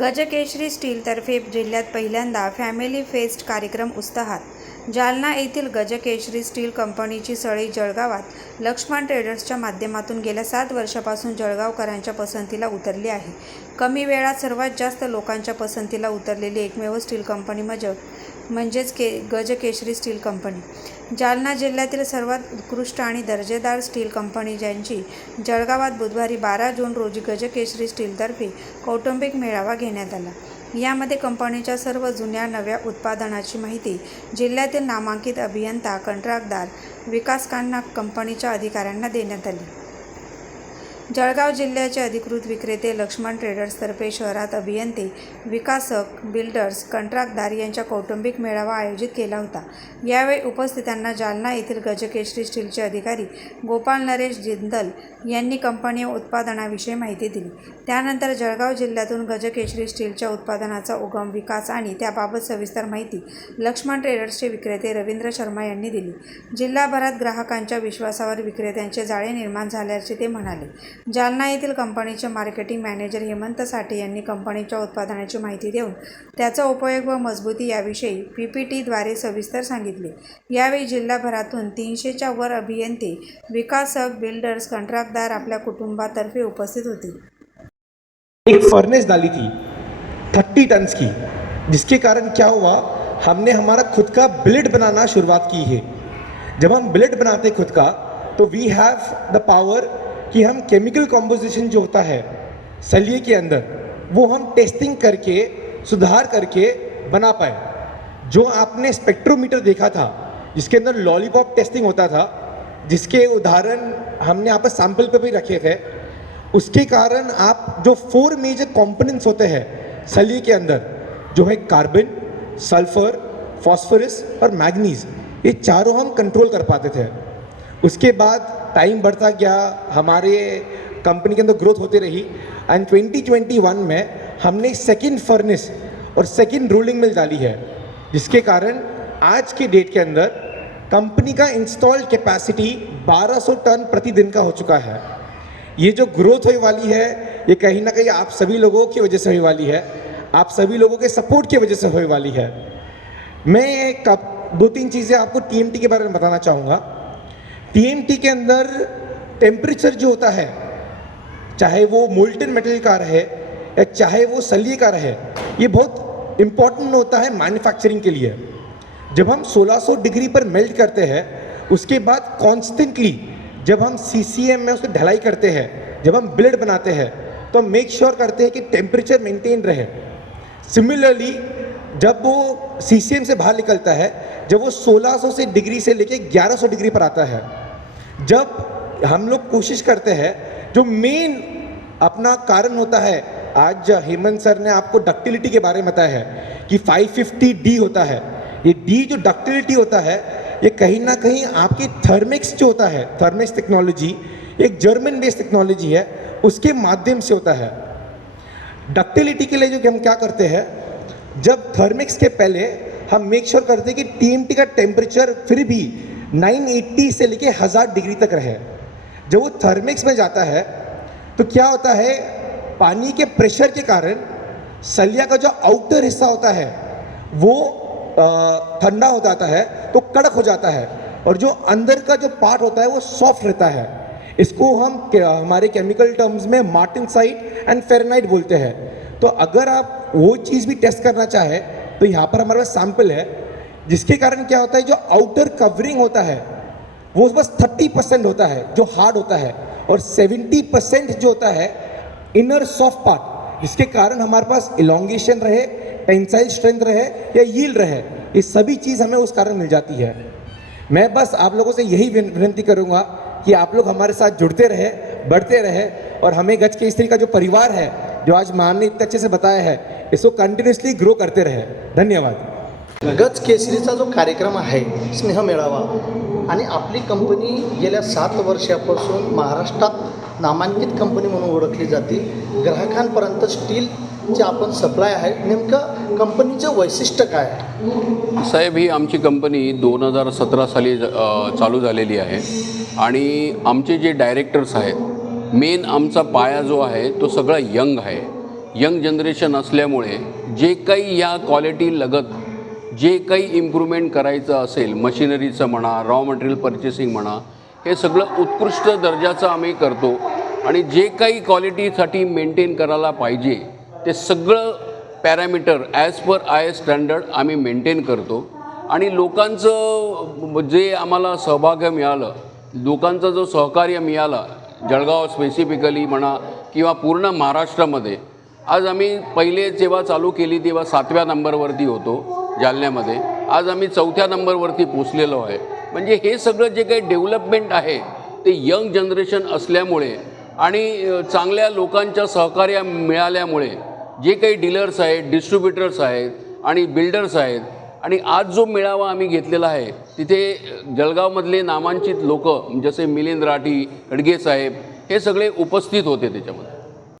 गजकेशरी स्टीलतर्फे जिल्ह्यात पहिल्यांदा family fest कार्यक्रम उत्साहात जालना येथील गजकेशरी स्टील कंपनीची सळई जळगावात लक्ष्मण ट्रेडर्सच्या माध्यमातून गेल्या सात वर्षापासून जळगावकरांच्या पसंतीला उतरली आहे. कमी वेळात सर्वात जास्त लोकांच्या पसंतीला उतरलेली एकमेव स्टील कंपनी मज म्हणजेच K Gajkesari steel company. Jalna जिल्ह्यातील सर्वात उत्कृष्ट आणि दर्जेदार स्टील कंपनी ज्यांची जळगावात बुधवारी बारा जून रोजी गजकेशरी स्टीलतर्फे कौटुंबिक मेळावा घेण्यात आला. यामध्ये कंपनीच्या सर्व जुन्या नव्या उत्पादनाची माहिती जिल्ह्यातील नामांकित अभियंता कंत्राटदार विकासकांना कंपनीच्या अधिकाऱ्यांना देण्यात आली. जळगाव जिल्ह्याचे अधिकृत विक्रेते लक्ष्मण ट्रेडर्सतर्फे शहरात अभियंते विकासक बिल्डर्स कंत्राटदार यांच्या कौटुंबिक मेळावा आयोजित केला होता. यावेळी उपस्थितांना जालना येथील गजकेशरी स्टीलचे अधिकारी गोपाल नरेश जिंदल यांनी कंपनी उत्पादनाविषयी माहिती दिली. त्यानंतर जळगाव जिल्ह्यातून गजकेशरी स्टीलच्या उत्पादनाचा उगम विकास आणि त्याबाबत सविस्तर माहिती लक्ष्मण ट्रेडर्सचे विक्रेते रवींद्र शर्मा यांनी दिली. जिल्हाभरात ग्राहकांच्या विश्वासावर विक्रेत्यांचे जाळे निर्माण झाल्याचे ते म्हणाले. जालना येथील कंपनीचे मार्केटिंग मॅनेजर हेमंत साठे यांनी कंपनीच्या उत्पादनाची माहिती देऊन त्याचा उपयोग व मजबूती याविषयी पी पी टीद्वारे सविस्तर सांगितले. यावेळी जिल्हाभरातून तीनशेच्या वर अभियंते विकासक बिल्डर्स कंत्राटदार आपल्या कुटुंबातर्फे उपस्थित होते. एक फर्नेस डाली थी थर्टी टन्स की. जिसके कारण क्या हुआ? हमने हमारा खुद का ब्लेड बनाना शुरुआत की है. जब हम ब्लेड बनाते खुद का तो वी हैव द पावर कि हम केमिकल कॉम्पोजिशन जो होता है, सलिए के अंदर, वो हम टेस्टिंग करके, सुधार करके बना पाए। जो आपने स्पेक्ट्रोमीटर देखा था, जिसके अंदर लॉलीपॉप टेस्टिंग होता था, जिसके उदाहरण हमने यहाँ पर सैंपल पे भी रखे थे, उसके कारण आप जो फोर मेजर कंपोनेंट्स होते हैं, सलिए के अंदर, जो है कार्बन सल्फ़र फॉस्फोरस और मैग्नीज ये चारों हम कंट्रोल कर पाते थे। उसके बाद टाइम बढ़ता गया, हमारे कंपनी के अंदर ग्रोथ होती रही एंड 2021 में हमने सेकंड फर्नेस और सेकंड रोलिंग मिल डाली है, जिसके कारण आज के डेट के अंदर कंपनी का इंस्टॉल्ड कैपेसिटी 1200 टन प्रतिदिन का हो चुका है। ये जो ग्रोथ होने वाली है, ये कहीं ना कहीं आप सभी लोगों की वजह से होने वाली है, आप सभी लोगों के सपोर्ट की वजह से होने वाली है। मैं कब दो तीन चीज़ें आपको टीएमटी के बारे में बताना चाहूँगा। टीएमटी के अंदर टेम्परेचर जो होता है, चाहे वो मोल्टन मेटल का रहे या चाहे वो सलिए का रहे, ये बहुत इम्पोर्टेंट होता है मैन्युफैक्चरिंग के लिए। जब हम 1600 डिग्री पर मेल्ट करते हैं, उसके बाद कॉन्स्टेंटली जब हम सीसीएम में उसकी ढलाई करते हैं, जब हम ब्लेड बनाते हैं तो हम मेक श्योर करते हैं कि टेम्परेचर मेंटेन रहे। सिमिलरली जब वो सीसीएम से बाहर निकलता है, जब वो 1600 से डिग्री से लेके 1100 डिग्री पर आता है जब हम लोग कोशिश करते हैं, जो मेन अपना कारण होता है, आज हेमंत सर ने आपको डक्टिलिटी के बारे में बताया है कि 550 डी होता है। ये डी जो डक्टिलिटी होता है, ये कहीं ना कहीं आपकी थर्मिक्स जो होता है थर्मिक्स टेक्नोलॉजी एक जर्मन बेस्ड टेक्नोलॉजी है, उसके माध्यम से होता है। डक्टिलिटी के लिए जो हम क्या करते हैं, जब थर्मिक्स के पहले हम मेक श्योर करते हैं कि टीएमटी का टेम्परेचर फिर भी 980 से लेके हज़ार डिग्री तक रहे। जब वो थर्मिक्स में जाता है तो क्या होता है, पानी के प्रेशर के कारण सलिया का जो आउटर हिस्सा होता है, वो ठंडा हो जाता है तो कड़क हो जाता है। और जो अंदर का जो पार्ट होता है, वो सॉफ्ट रहता है। इसको हम हमारे केमिकल टर्म्स में मार्टिन साइट एंड फेरनाइट बोलते हैं। तो अगर आप वो चीज़ भी टेस्ट करना चाहें तो यहाँ पर हमारे पास सैंपल है। जिसके कारण क्या होता है, जो आउटर कवरिंग होता है, वो बस थर्टी परसेंट होता है, जो हार्ड होता है। और सेवेंटी परसेंट जो होता है इनर सॉफ्ट पार्ट जिसके कारण हमारे पास इलोंगेशन रहे टेंसाइल स्ट्रेंथ रहे, या यील्ड रहे, ये सभी चीज़ हमें उस कारण मिल जाती है। मैं बस आप लोगों से यही विनती करूँगा कि आप लोग हमारे साथ जुड़ते रहे, बढ़ते रहे, और हमें गज के स्त्री का जो परिवार है, जो आज मैम ने इतने अच्छे से बताया है, इसको कंटिन्यूसली ग्रो करते रहे। धन्यवाद। गज केसरीचा जो कार्यक्रम आहे स्नेह मेळावा आणि आपली कंपनी गेल्या सात वर्षापासून महाराष्ट्रात नामांकित कंपनी म्हणून ओळखली जाते. ग्राहकांपर्यंत स्टीलचे आपण सप्लाय आहे. नेमकं कंपनीचं वैशिष्ट्य काय साहेब ही आमची कंपनी दोन हजार सतरा साली चालू झालेली आहे. आणि आमचे जे डायरेक्टर्स आहेत मेन आमचा पाया जो आहे तो सगळा यंग आहे. यंग जनरेशन असल्यामुळे जे काही या क्वालिटी लगत जे काही इम्प्रूव्हमेंट करायचं असेल मशिनरीचं म्हणा रॉ मटेरियल पर्चेसिंग म्हणा हे सगळं उत्कृष्ट दर्जाचं आम्ही करतो. आणि जे काही क्वालिटीसाठी मेंटेन करायला पाहिजे ते सगळं parameter as per I S standard आम्ही मेंटेन करतो. आणि लोकांचं जे आम्हाला सहभाग्य मिळालं लोकांचा जो सहकार्य मिळालं जळगाव स्पेसिफिकली म्हणा किंवा पूर्ण महाराष्ट्रामध्ये आज आम्ही पहिले जेव्हा चालू केली तेव्हा सातव्या नंबरवरती होतो. जालन्यामध्ये. आज आम्ही चौथ्या नंबरवरती पोचलेलो आहे. म्हणजे हे सगळं जे काही डेव्हलपमेंट आहे ते यंग जनरेशन असल्यामुळे आणि चांगल्या लोकांच्या सहकार्य मिळाल्यामुळे जे काही डीलर्स आहेत डिस्ट्रीब्युटर्स आहेत आणि बिल्डर्स आहेत आणि आज जो मेळावा आम्ही घेतलेला आहे तिथे जळगावमधले नामांकित लोक जसे मिलिंद राठी अडगे साहेब हे सगळे उपस्थित होते त्याच्यामध्ये.